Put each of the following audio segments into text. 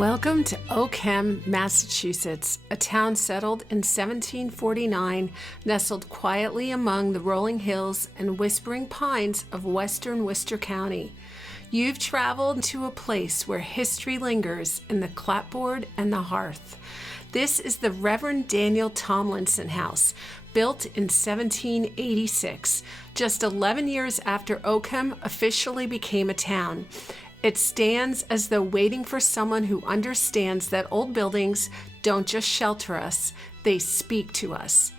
Welcome to Oakham, Massachusetts, a town settled in 1749, nestled quietly among the rolling hills and whispering pines of western Worcester County. You've traveled to a place where history lingers in the clapboard and the hearth. This is the Reverend Daniel Tomlinson House, built in 1786, just 11 years after Oakham officially became a town. It stands as though waiting for someone who understands that old buildings don't just shelter us, they speak to us.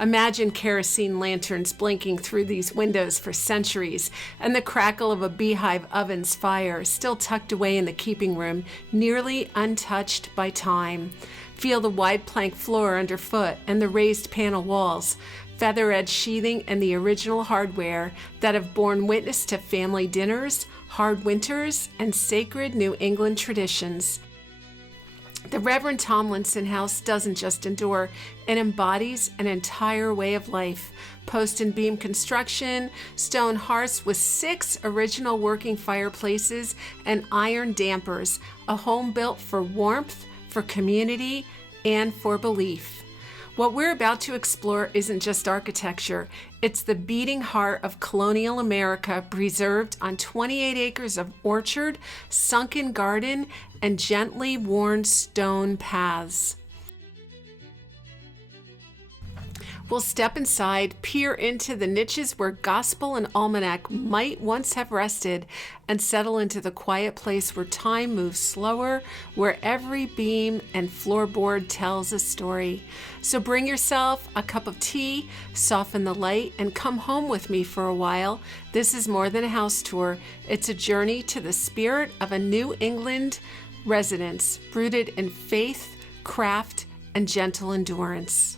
Imagine kerosene lanterns blinking through these windows for centuries, and the crackle of a beehive oven's fire still tucked away in the keeping room, nearly untouched by time. Feel the wide plank floor underfoot and the raised panel walls, feather-edge sheathing, and the original hardware that have borne witness to family dinners, hard winters, and sacred New England traditions. The Reverend Tomlinson House doesn't just endure, it embodies an entire way of life. Post and beam construction, stone hearths with 6 original working fireplaces, and iron dampers, a home built for warmth, for community, and for belief. What we're about to explore isn't just architecture, it's the beating heart of colonial America, preserved on 28 acres of orchard, sunken garden, and gently worn stone paths. We'll step inside, peer into the niches where gospel and almanac might once have rested, and settle into the quiet place where time moves slower, where every beam and floorboard tells a story. So bring yourself a cup of tea, soften the light, and come home with me for a while. This is more than a house tour. It's a journey to the spirit of a New England residence, rooted in faith, craft, and gentle endurance.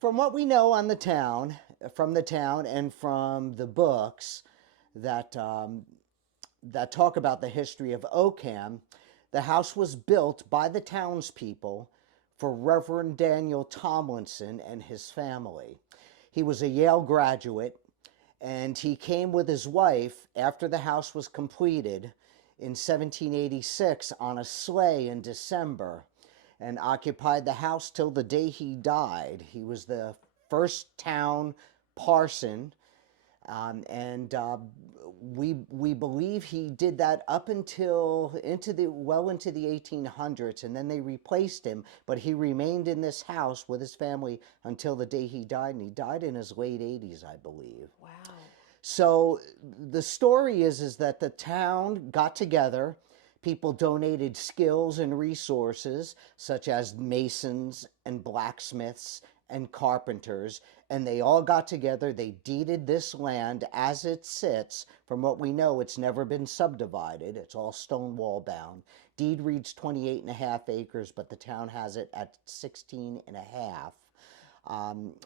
From what we know on the town, from the town and from the books that talk about the history of Oakham, the house was built by the townspeople for Reverend Daniel Tomlinson and his family. He was a Yale graduate, and he came with his wife after the house was completed in 1786 on a sleigh in December, and occupied the house till the day he died. He was the first town parson, and we believe he did that up until into the 1800s, and then they replaced him. But he remained in this house with his family until the day he died, and he died in his late 80s, I believe. Wow. So the story is that the town got together. People donated skills and resources, such as masons and blacksmiths and carpenters, and they all got together. They deeded this land as it sits. From what we know, it's never been subdivided. It's all stone wall bound. Deed reads 28 and a half acres, but the town has it at 16 and a half.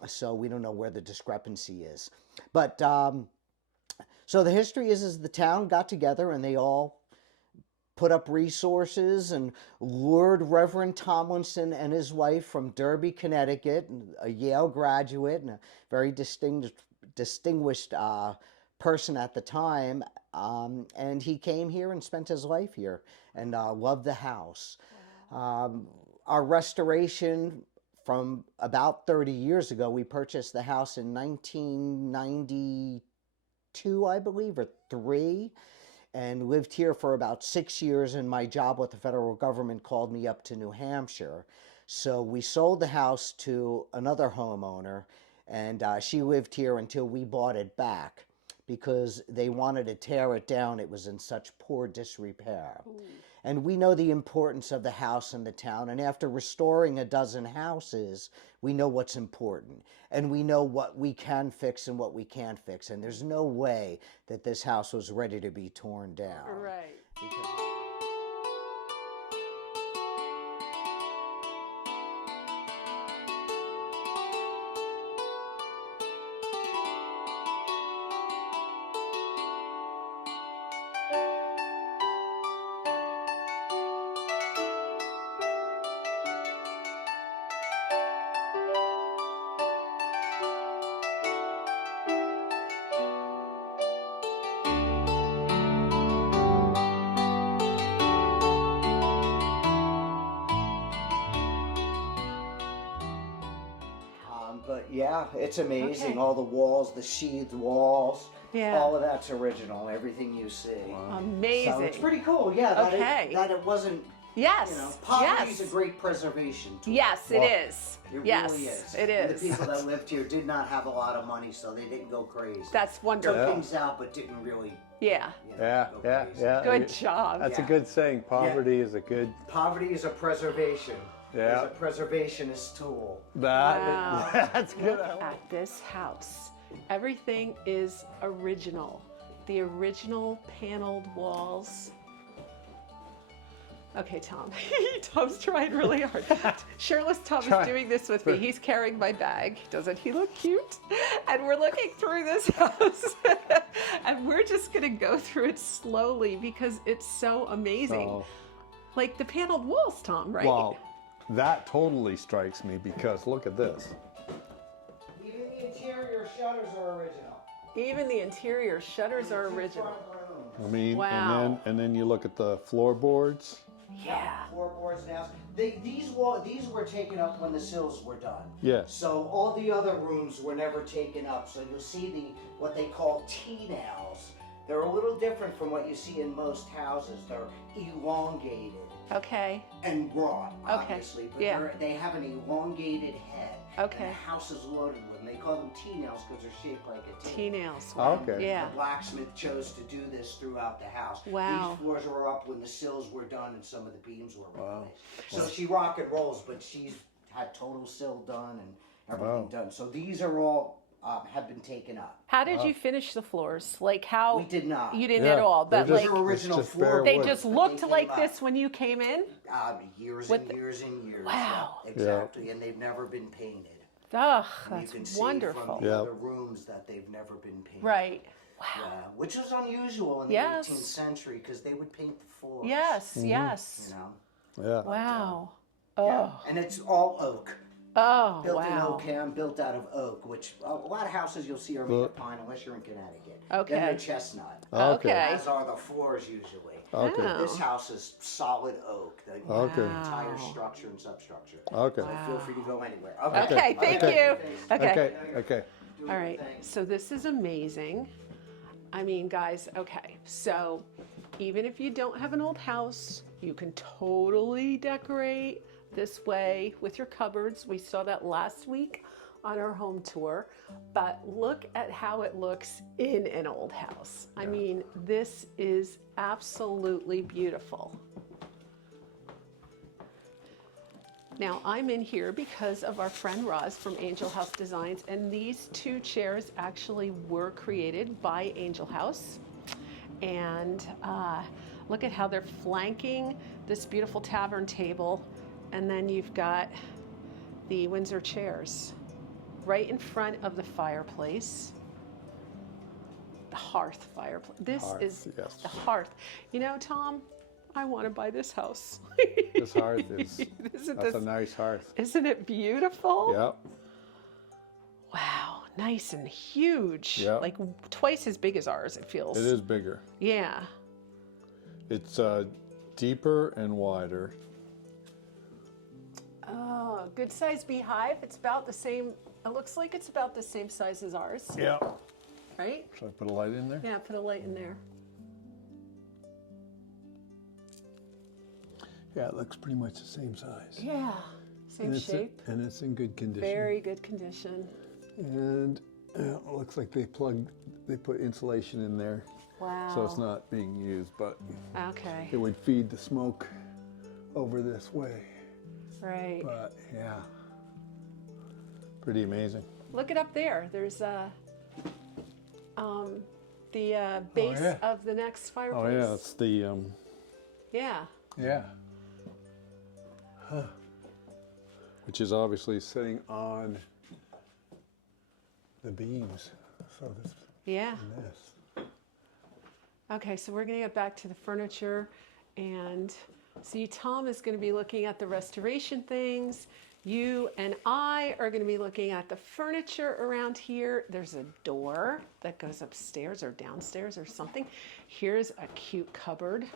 So we don't know where the discrepancy is. But so the history is the town got together and they all put up resources and lured Reverend Tomlinson and his wife from Derby, Connecticut, a Yale graduate and a very distinguished person at the time. And he came here and spent his life here and loved the house. Wow. Our restoration from about 30 years ago, we purchased the house in 1992, I believe, or 3. And lived here for about 6 years, and my job with the federal government called me up to New Hampshire. So we sold the house to another homeowner, and she lived here until we bought it back because they wanted to tear it down. It was in such poor disrepair. Ooh. And we know the importance of the house in the town, and after restoring a dozen houses, we know what's important, and we know what we can fix and what we can't fix, and there's no way that this house was ready to be torn down. Right. Yeah, it's amazing. Okay. All the walls, the sheathed walls, Yeah. all of that's original. Everything you see. Amazing. So it's pretty cool. Yeah, that, Okay. that it wasn't. Yes. You know, poverty Yes. is a great preservation tool. Yes, it is. It Yes, really is. it And is. the people that lived here did not have a lot of money, so they didn't go crazy. That's wonderful. Took things out, but didn't really. Yeah. You know, Yeah, go yeah, crazy. yeah. Good job. That's a Yeah. good saying. Poverty is a good. Poverty is a preservation. Yeah. It's a preservationist tool. Wow. That's good. At this house, everything is original. The original paneled walls. Okay, Tom. Tom's trying really hard. Shirtless Tom is doing this with me. He's carrying my bag. Doesn't he look cute? And we're looking through this house. And we're just going to go through it slowly because it's so amazing. So, Like the paneled walls, Tom, right? well, that totally strikes me because look at this. Even the interior shutters are original. Even the interior shutters are original. I mean, Wow. and then you look at the floorboards. Yeah. Floorboards now. These were taken up when the sills were done. Yes. So all the other rooms were never taken up. So you'll see what they call T-nails. They're a little different from what you see in most houses. They're elongated Okay. and wrought, Okay. obviously, but Yeah. they have an elongated head. Okay. And the house is loaded with them. They call them T-nails because they're shaped like a T. T-nails. Okay. Yeah. The blacksmith chose to do this throughout the house. Wow. These floors were up when the sills were done and some of the beams were replaced. So she rock and rolls, but she's had total sill done and everything done. So these are all have been taken up. How did you finish the floors? Like how? We did not. You didn't Yeah, at all. they're But just- like These are original It's just bare floor. they wood. just But looked came like up, this when you came in. years With and years and years. Wow. Yeah, exactly, and they've never been painted. Ugh, And that's you can wonderful. see from the Yeah. other rooms that they've never been painted. Right. Wow. Yeah, which was unusual in the Yes. 18th century because they would paint the floors. Yes. Yes. You know. Yeah. Wow. Yeah. Oh. And it's all oak. Oh. Built in Wow. Oakham, built out of oak, which a lot of houses you'll see are made of pine unless you're in Connecticut. Okay. Then they're chestnut. Okay. Okay. As are the floors usually. Okay. Wow. This house is solid oak, the Okay. entire structure and substructure. Okay. So feel free to go anywhere. Okay. Thank Okay. you. Okay. Okay. Okay. Do All your right. thing. So this is amazing. I mean, guys, okay. So even if you don't have an old house, you can totally decorate this way with your cupboards. We saw that last week on our home tour. But look at how it looks in an old house. I mean, this is absolutely beautiful. Now I'm in here because of our friend Roz from Angel House Designs, and these two chairs actually were created by Angel House. And look at how they're flanking this beautiful tavern table, and then you've got the Windsor chairs right in front of the fireplace. The hearth fireplace. This Hearth, is yes. the hearth. You know, Tom, I want to buy this house. This hearth is. Isn't That's a this- nice hearth. Isn't it beautiful? Yep. Wow, nice and huge. Yeah. Like twice as big as ours, it feels. It is bigger. Yeah. It's deeper and wider. Oh, good size beehive. It's about the same. It looks like it's about the same size as ours, Yeah. right? Should I put a light in there? Yeah, put a light in there. Yeah, it looks pretty much the same size. Yeah, same And it's shape. and it's in good condition. Very good condition. And it looks like they put insulation in there, Wow. so it's not being used, but Okay. it would feed the smoke over this way. Right. But yeah, pretty amazing. Look it up there. There's the base yeah. of the next fireplace. Oh yeah, it's the Yeah. yeah, which is obviously sitting on the beams. So this Yeah. and this. Okay, so we're going to get back to the furniture, and see, Tom is going to be looking at the restoration things. You and I are going to be looking at the furniture around here. There's a door that goes upstairs or downstairs or something. Here's a cute cupboard.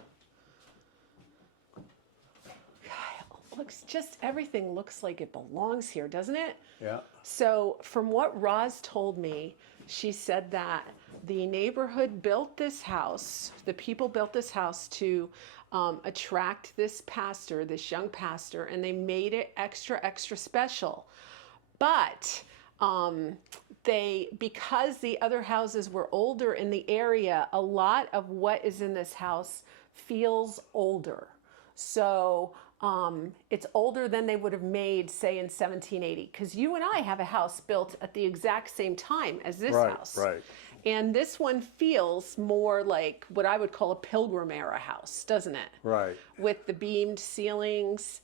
everything looks like it belongs here, doesn't it? Yeah. So from what Roz told me, she said that the neighborhood built this house, the people built this house to attract this pastor, this young pastor, and they made it extra, extra special. But because the other houses were older in the area, a lot of what is in this house feels older. So it's older than they would have made, say, in 1780. Because you and I have a house built at the exact same time as this house. Right. And this one feels more like what I would call a Pilgrim era house, doesn't it? Right. With the beamed ceilings.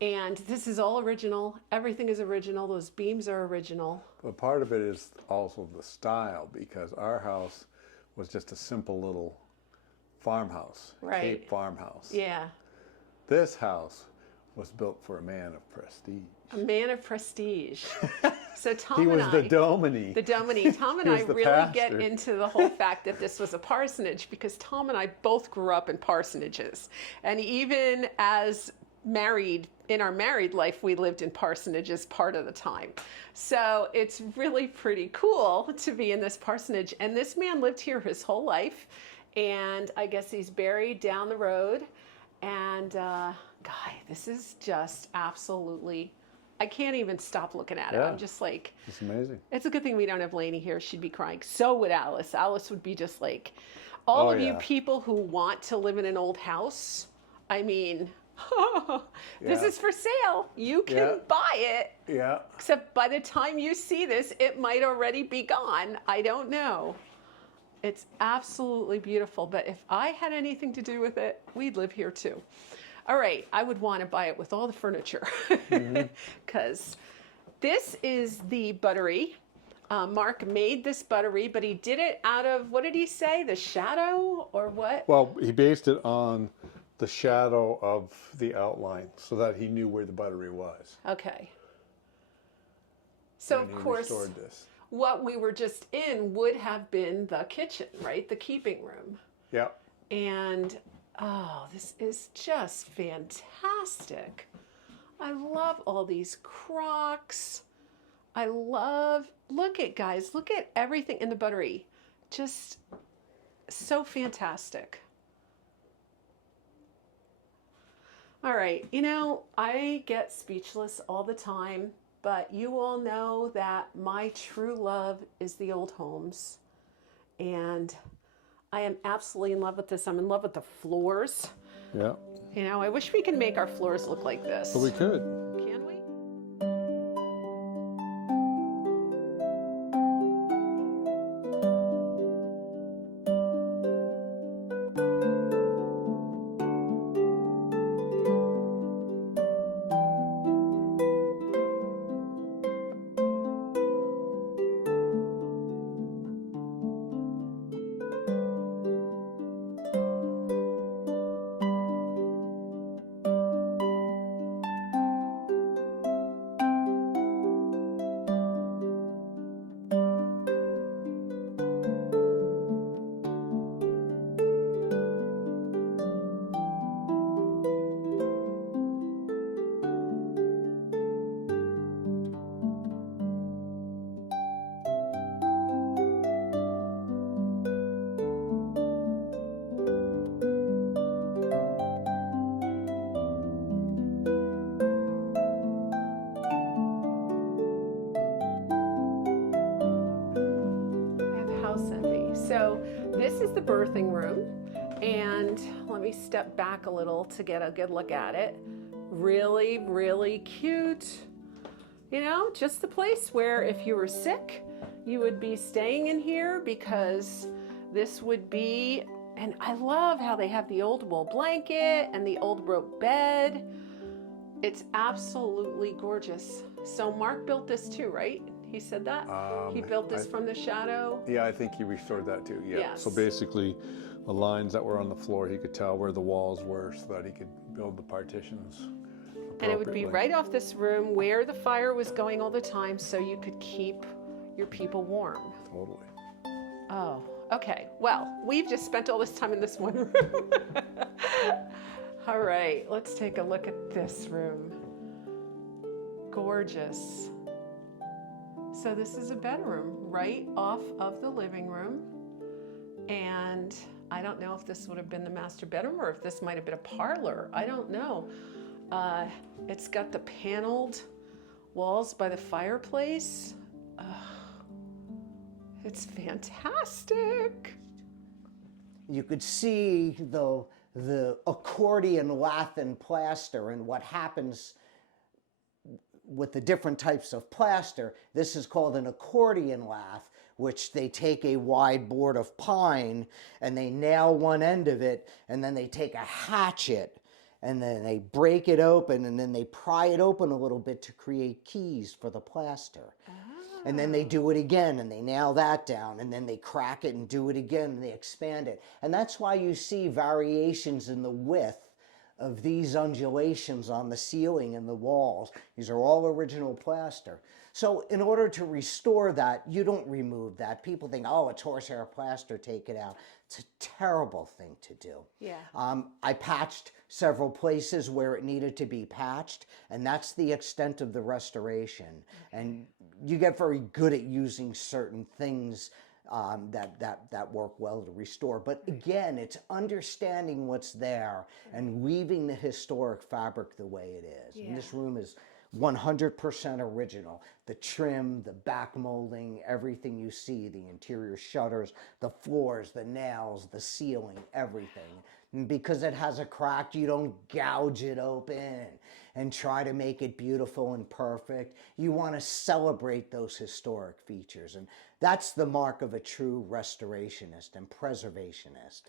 And this is all original. Everything is original. Those beams are original. But part of it is also the style, because our house was just a simple little farmhouse, Right. Cape farmhouse. Yeah. This house was built for a man of prestige. A man of prestige. So Tom He and was I, the dominee. the dominee. Tom and He I was the really get pastor. into the whole fact that this was a parsonage because Tom and I both grew up in parsonages. And even as married, in our married life, we lived in parsonages part of the time. So it's really pretty cool to be in this parsonage. And this man lived here his whole life. And I guess he's buried down the road. And Guy, this is just absolutely, I can't even stop looking at it. Yeah. I'm just like, It's amazing. it's a good thing we don't have Lainey here. She'd be crying. So would Alice. Alice would be just like, all Oh, of you yeah. people who want to live in an old house, I mean, this Yeah. is for sale. You can Yeah. buy it. Yeah. Except by the time you see this, it might already be gone. I don't know. It's absolutely beautiful. But if I had anything to do with it, we'd live here too. All right. I would want to buy it with all the furniture. Because this is the buttery. Mark made this buttery, but he did it out of, what did he say? The shadow or what? Well, he based it on the shadow of the outline so that he knew where the buttery was. Okay. So, And of he course, restored this. what we were just in would have been the kitchen, right? The keeping room. Yeah. And, oh, this is just fantastic. I love all these crocks. Look at, guys, look at everything in the buttery. Just so fantastic. All right, you know, I get speechless all the time, but you all know that my true love is the old homes. And I am absolutely in love with this. I'm in love with the floors. Yeah. You know, I wish we could make our floors look like this. But we could. Can we? So this is the birthing room, and let me step back a little to get a good look at it. Really, really cute. You know, just the place where if you were sick, you would be staying in here because this would be, and I love how they have the old wool blanket and the old rope bed. It's absolutely gorgeous. So Mark built this too, right? He said that? He built this from the shadow? Yeah, I think he restored that too. Yeah. Yes. So basically, the lines that were on the floor, he could tell where the walls were so that he could build the partitions. And it would be right off this room where the fire was going all the time so you could keep your people warm. Totally. Oh, okay. Well, we've just spent all this time in this one room. All right, let's take a look at this room. Gorgeous. So this is a bedroom right off of the living room. And I don't know if this would have been the master bedroom or if this might have been a parlor. I don't know. It's got the paneled walls by the fireplace. It's fantastic. You could see the accordion lath and plaster, and what happens with the different types of plaster. This is called an accordion lath, which they take a wide board of pine and they nail one end of it, and then they take a hatchet and then they break it open, and then they pry it open a little bit to create keys for the plaster. And then they do it again and they nail that down, and then they crack it and do it again and they expand it. And that's why you see variations in the width of these undulations on the ceiling and the walls. These are all original plaster. So in order to restore that, you don't remove that. People think, oh, it's horsehair plaster, take it out. It's a terrible thing to do. Yeah. I patched several places where it needed to be patched, and that's the extent of the restoration. Okay. And you get very good at using certain things that work well to restore. But again, it's understanding what's there and weaving the historic fabric the way it is. Yeah. And this room is 100% original. The trim, the back molding, everything you see, the interior shutters, the floors, the nails, the ceiling, everything. And because it has a crack, you don't gouge it open and try to make it beautiful and perfect. You want to celebrate those historic features. And that's the mark of a true restorationist and preservationist.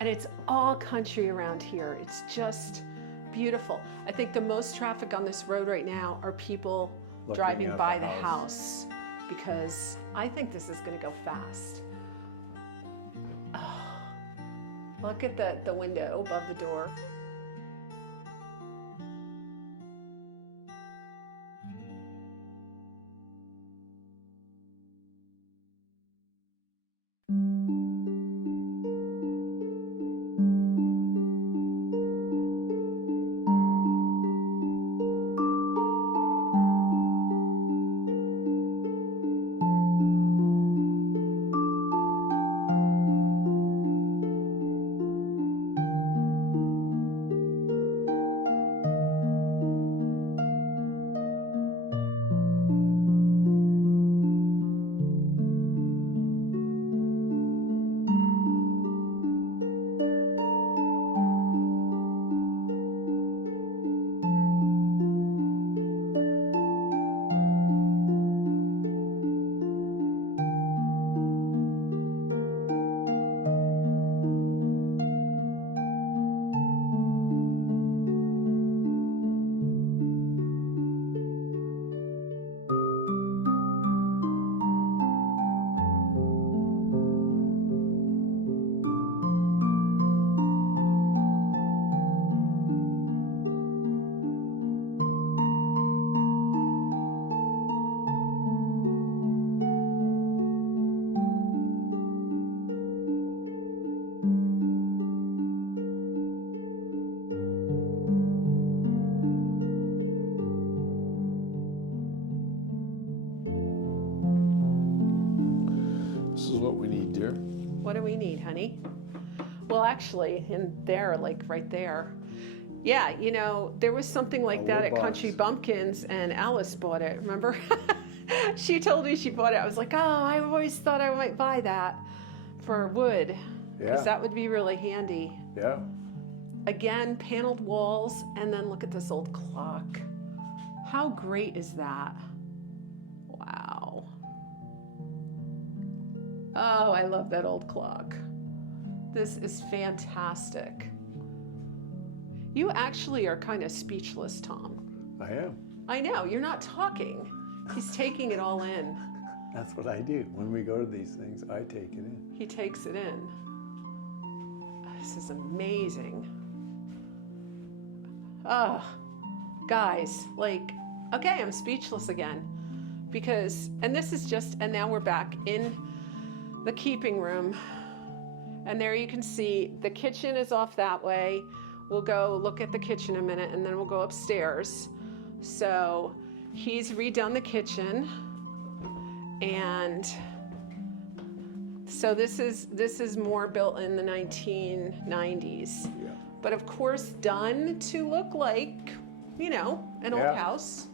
And it's all country around here. It's just beautiful. I think the most traffic on this road right now are people driving by the house, because I think this is going to go fast. Oh, look at the window above the door. what we need, dear. What do we need, honey? Well, actually, in there, like right there. Yeah, you know, there was something like that at Country Bumpkins, and Alice bought it, remember? She told me she bought it. I was like, oh, I always thought I might buy that for wood, because that would be really handy. Yeah. Again, paneled walls, and then look at this old clock. How great is that? Wow. Oh, I love that old clock. This is fantastic. You actually are kind of speechless, Tom. I am. I know, you're not talking. He's taking it all in. That's what I do. When we go to these things, I take it in. He takes it in. This is amazing. Oh, guys, like, okay, I'm speechless again. Because, and this is just, and now we're back in the keeping room. And there you can see the kitchen is off that way. We'll go look at the kitchen a minute, and then we'll go upstairs. So he's redone the kitchen. And so this is more built in the 1990s. Yeah. But of course done to look like, you know, an old house.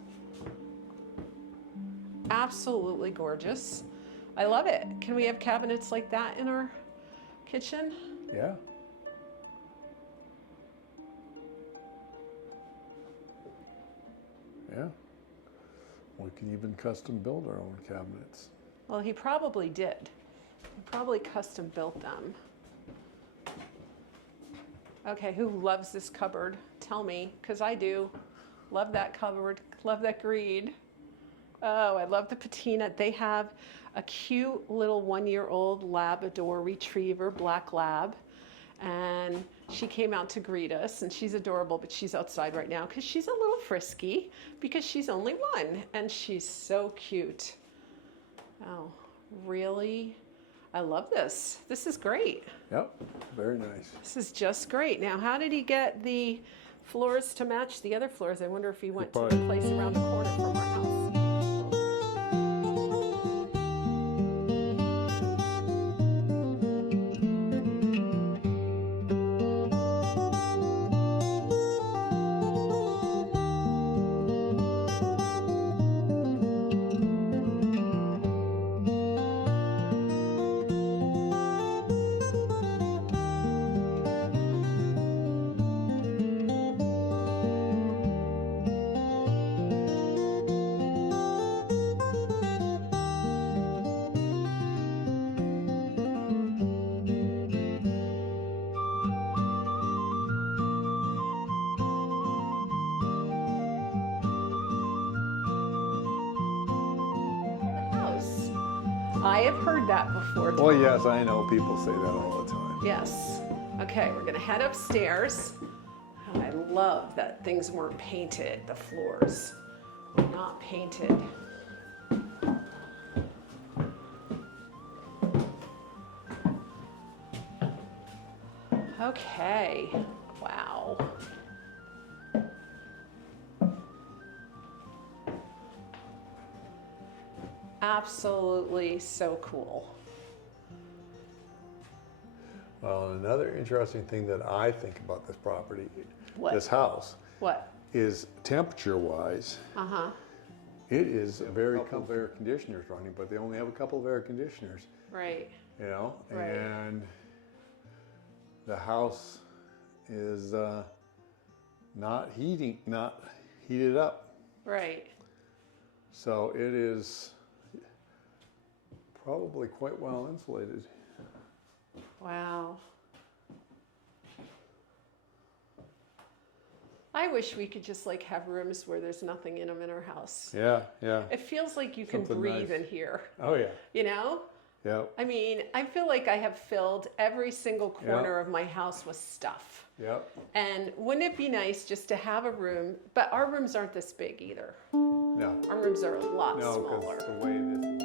Absolutely gorgeous. I love it. Can we have cabinets like that in our kitchen? Yeah. Yeah. We can even custom build our own cabinets. Well, he probably did. He probably custom built them. Okay, who loves this cupboard? Tell me, because I do. Love that cupboard. Love that green. Oh, I love the patina. They have a cute little 1-year-old Labrador Retriever, black lab. And she came out to greet us, and she's adorable, but she's outside right now because she's a little frisky because she's only 1, and she's so cute. Oh, really? I love this. This is great. Yep, very nice. This is just great. Now, how did he get the floors to match the other floors? I wonder if he went to the place around the corner from our house. I have heard that before, Tom. Well, yes, I know people say that all the time. Yes. Okay, we're gonna head upstairs. Oh, I love that things weren't painted, the floors were not painted. Okay, wow. Absolutely so cool. Well, another interesting thing that I think about this property, this house, What? is temperature-wise. Uh-huh. It is a very couple of air conditioners running, but they only have a couple of air conditioners. Right. You know, Right. and the house is not heated up. Right. So it is probably quite well insulated. Wow. I wish we could just like have rooms where there's nothing in them in our house. Yeah, yeah. It feels like you can Something breathe nice. in here, Oh yeah, you know? yeah, I mean, I feel like I have filled every single corner of my house with stuff. yeah. And wouldn't it be nice just to have a room, but our rooms aren't this big either. No, Our rooms are a lot no, smaller. because the way this.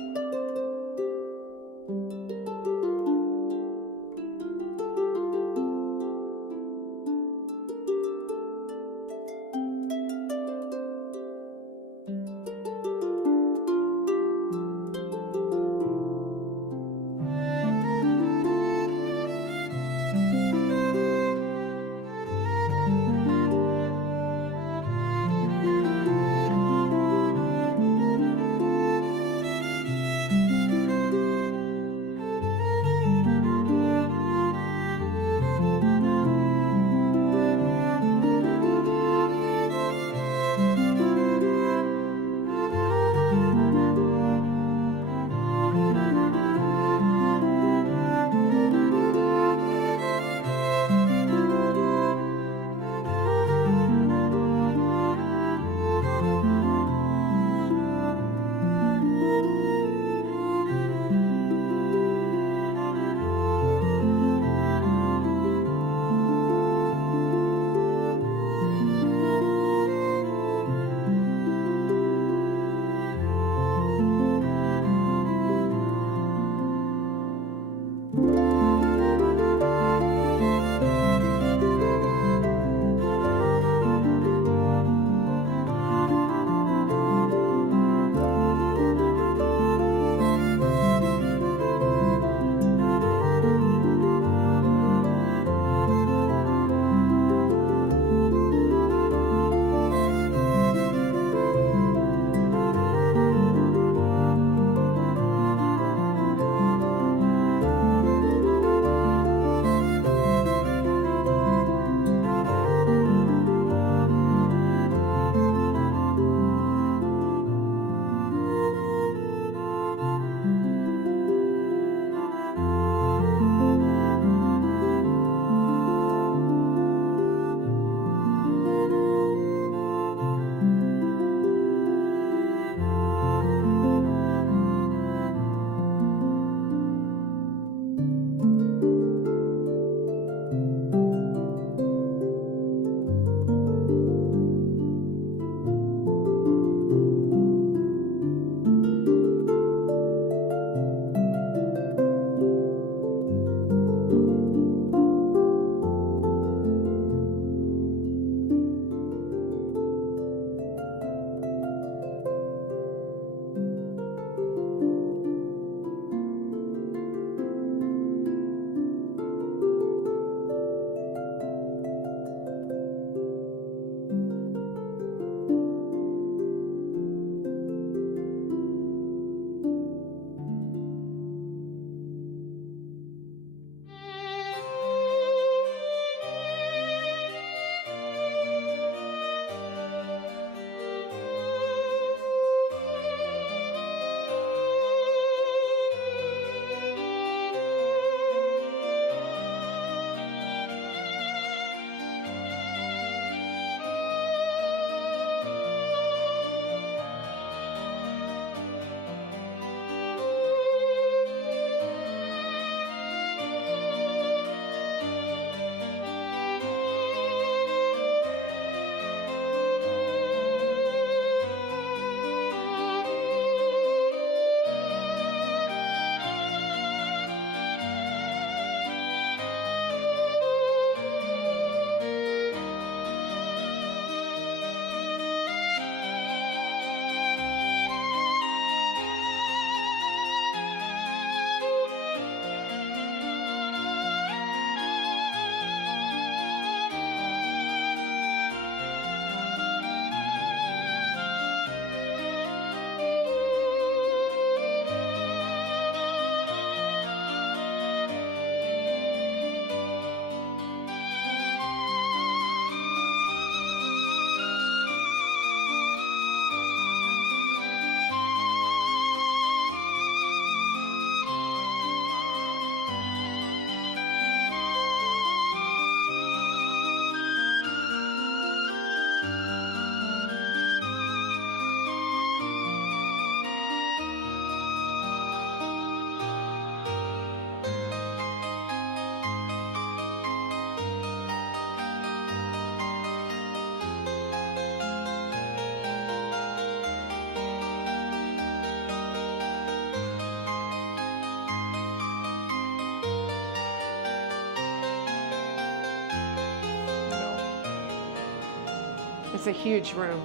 It's a huge room.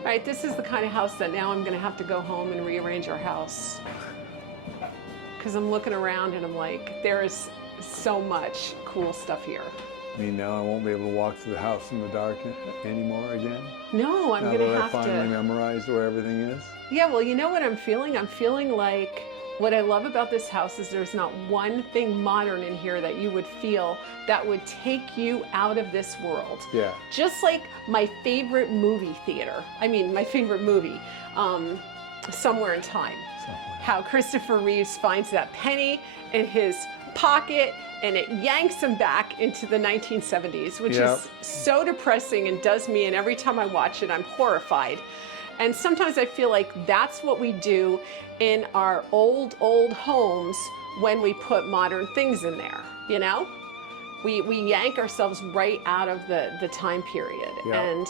All right, this is the kind of house that now I'm going to have to go home and rearrange our house. Because I'm looking around and I'm like, there is so much cool stuff here. I mean, now I won't be able to walk through the house in the dark anymore again? No, I'm going to have to. Now that I finally memorized where everything is? Yeah, well, you know what I'm feeling? I'm feeling like what I love about this house is there's not one thing modern in here that you would feel that would take you out of this world. Yeah. Just like my favorite movie theater. I mean, my favorite movie, Somewhere in Time. How Christopher Reeves finds that penny in his pocket and it yanks him back into the 1970s, which is so depressing and does me, and every time I watch it, I'm horrified. And sometimes I feel like that's what we do in our old homes when we put modern things in there, you know? We yank ourselves right out of the time period. Yeah. And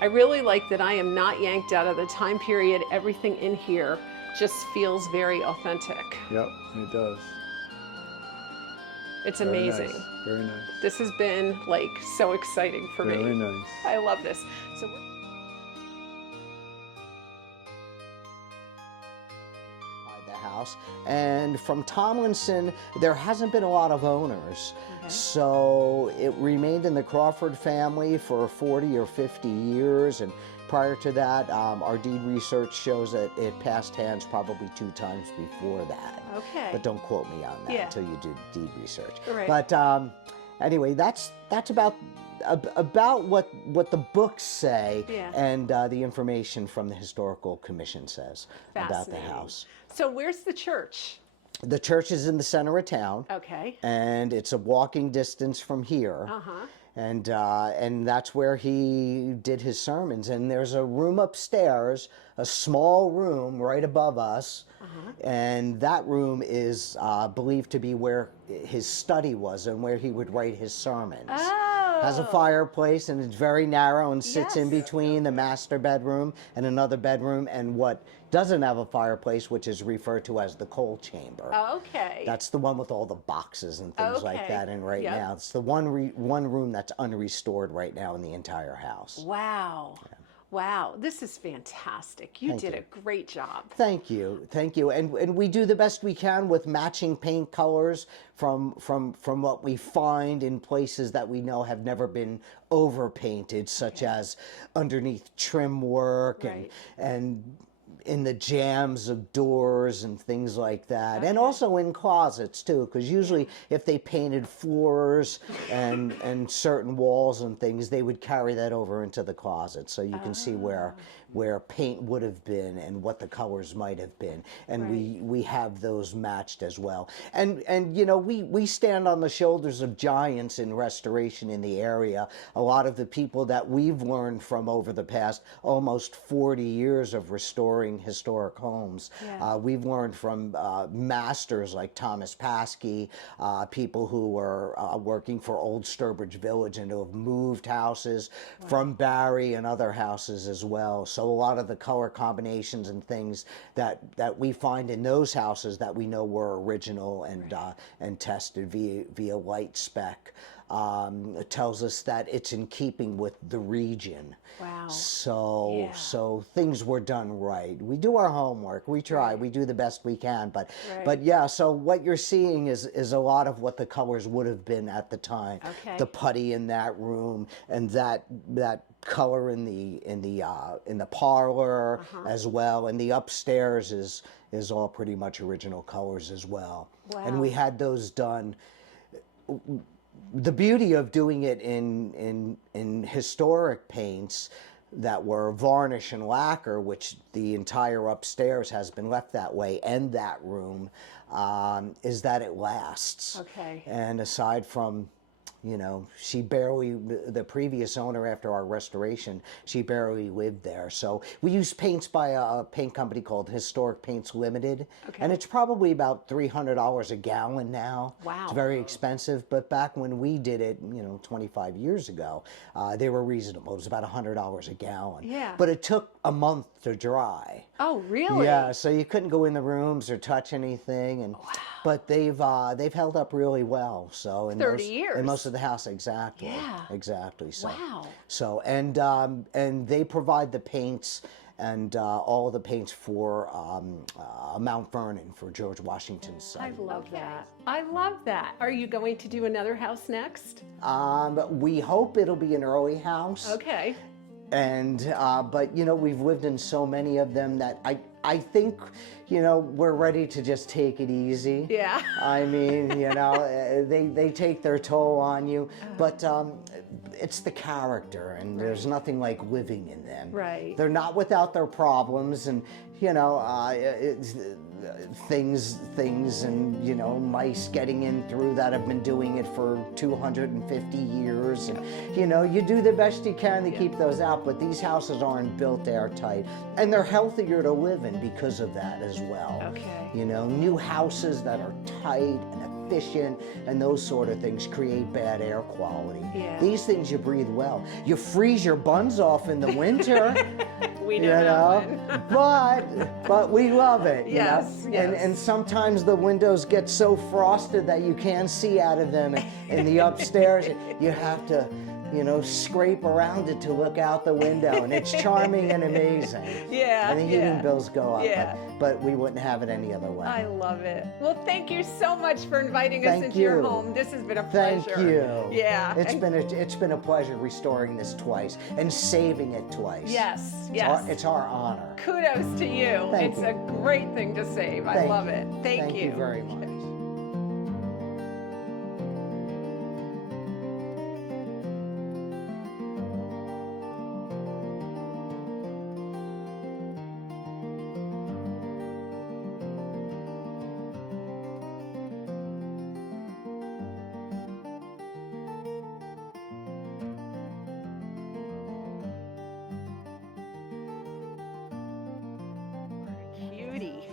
I really like that I am not yanked out of the time period. Everything in here just feels very authentic. Yep, it does. It's Very amazing. Nice. Very nice. This has been like so exciting for me. Very nice. I love this. So the house, and from Tomlinson there hasn't been a lot of owners, so it remained in the Crawford family for 40 or 50 years, and prior to that our deed research shows that it passed hands probably 2 times before that. Okay. But don't quote me on that Yeah. until you do deed research. Right. But anyway, that's about what the books say, Yeah. and the information from the Historical Commission says about the Fascinating. house. So where's the church? The church is in the center of town, Okay. and it's a walking distance from here. Uh-huh. And that's where he did his sermons. And there's a room upstairs, a small room right above us, and that room is believed to be where his study was and where he would write his sermons. Oh. Has a fireplace, and it's very narrow and sits in Yes. between the master bedroom and another bedroom and what doesn't have a fireplace, which is referred to as the coal chamber. Okay. That's the one with all the boxes and things like Okay. that in right Yep. now. It's the one room that's unrestored right now in the entire house. Wow. Wow. This is fantastic. You did a great job. Thank you, thank you. And we do the best we can with matching paint colors from what we find in places that we know have never been overpainted, such as underneath trim work Right. and in the jambs of doors and things like that, and also in closets too, because usually if they painted floors and certain walls and things, they would carry that over into the closet, so you can see where paint would have been and what the colors might have been, and we have those matched as well. And you know, we stand on the shoulders of giants in restoration in the area. A lot of the people that we've learned from over the past almost 40 years of restoring historic homes, we've learned from masters like Thomas Paskey, people who were working for Old Sturbridge Village and who have moved houses from Barry and other houses as well. So a lot of the color combinations and things that we find in those houses that we know were original and tested via light spec tells us that it's in keeping with the region. Wow. So things were done right. We do our homework. We try. We do the best we can. But yeah. So what you're seeing is a lot of what the colors would have been at the time. Okay. The putty in that room and that color in the parlor as well, and the upstairs is all pretty much original colors as well. Wow. And we had those done. The beauty of doing it in historic paints that were varnish and lacquer, which the entire upstairs has been left that way, and that room, is that it lasts. Okay. And aside from, you know, the previous owner after our restoration, she barely lived there. So we use paints by a paint company called Historic Paints Limited. Okay. And it's probably about $300 a gallon now. Wow. It's very expensive, but back when we did it, 25 years ago, they were reasonable. It was about $100 a gallon. Yeah. But it took a month to dry. Oh, really? Yeah, so you couldn't go in the rooms or touch anything, but they've held up really well. So in 30 years. In most of the house, exactly. Yeah. Exactly. So, Wow. So, and they provide the paints and all the paints for Mount Vernon, for George Washington's site. I love that. I love that. Are you going to do another house next? We hope it'll be an early house. Okay. And but you know, we've lived in so many of them that I think, you know, we're ready to just take it easy. Yeah. I mean, you know, they take their toll on you, but it's the character, and there's nothing like living in them. Right. They're not without their problems, and you know, things, and you know, mice getting in through that have been doing it for 250 years, and you know, you do the best you can to keep those out. But these houses aren't built airtight, and they're healthier to live in because of that as well. Okay. You know, new houses that are tight and efficient and those sort of things create bad air quality. Yeah. These things you breathe well. You freeze your buns off in the winter. We know that one. but we love it. You Yes, know? yes. And sometimes the windows get so frosted that you can't see out of them in the upstairs. You have to, you know, scrape around it to look out the window, and it's charming and amazing. Yeah, And the heating bills go up, Yeah. but we wouldn't have it any other way. I love it. Well, thank you so much for inviting us Thank into your you. home. This has been a Thank pleasure. you. Yeah. It's been a pleasure restoring this twice and saving it twice. Yes, It's yes. It's our honor. Kudos to you. Thank It's you. a great thing to save. I Thank love you. it. Thank you. Thank you very much. Cutie.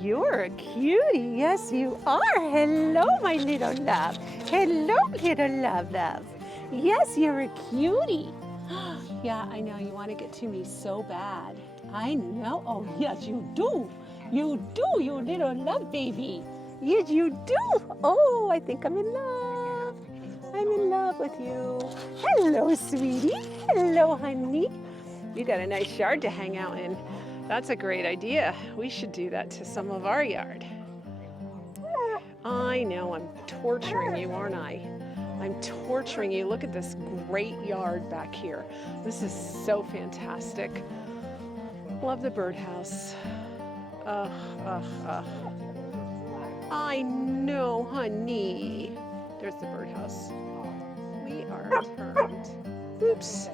You're a cutie. Yes, you are. Hello, my little love. Hello, little love. Yes, you're a cutie. Yeah, I know. You want to get to me so bad. I know. Oh, yes, you do. You do, you little love baby. Yes, you do. Oh, I think I'm in love. I'm in love with you. Hello, sweetie. Hello, honey. You got a nice yard to hang out in. That's a great idea. We should do that to some of our yard. I know, I'm torturing you, aren't I? I'm torturing you. Look at this great yard back here. This is so fantastic. Love the birdhouse. Ugh. I know, honey. There's the birdhouse. We are turned. Oops.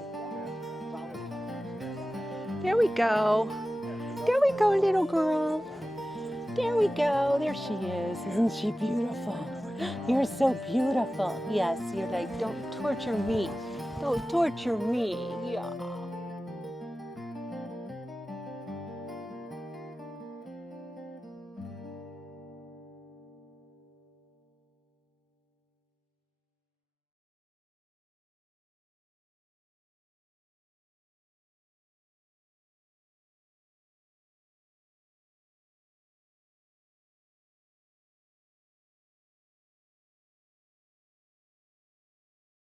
There we go. There we go, little girl. There we go. There she is. Isn't she beautiful? You're so beautiful. Yes, you're like, don't torture me. Don't torture me.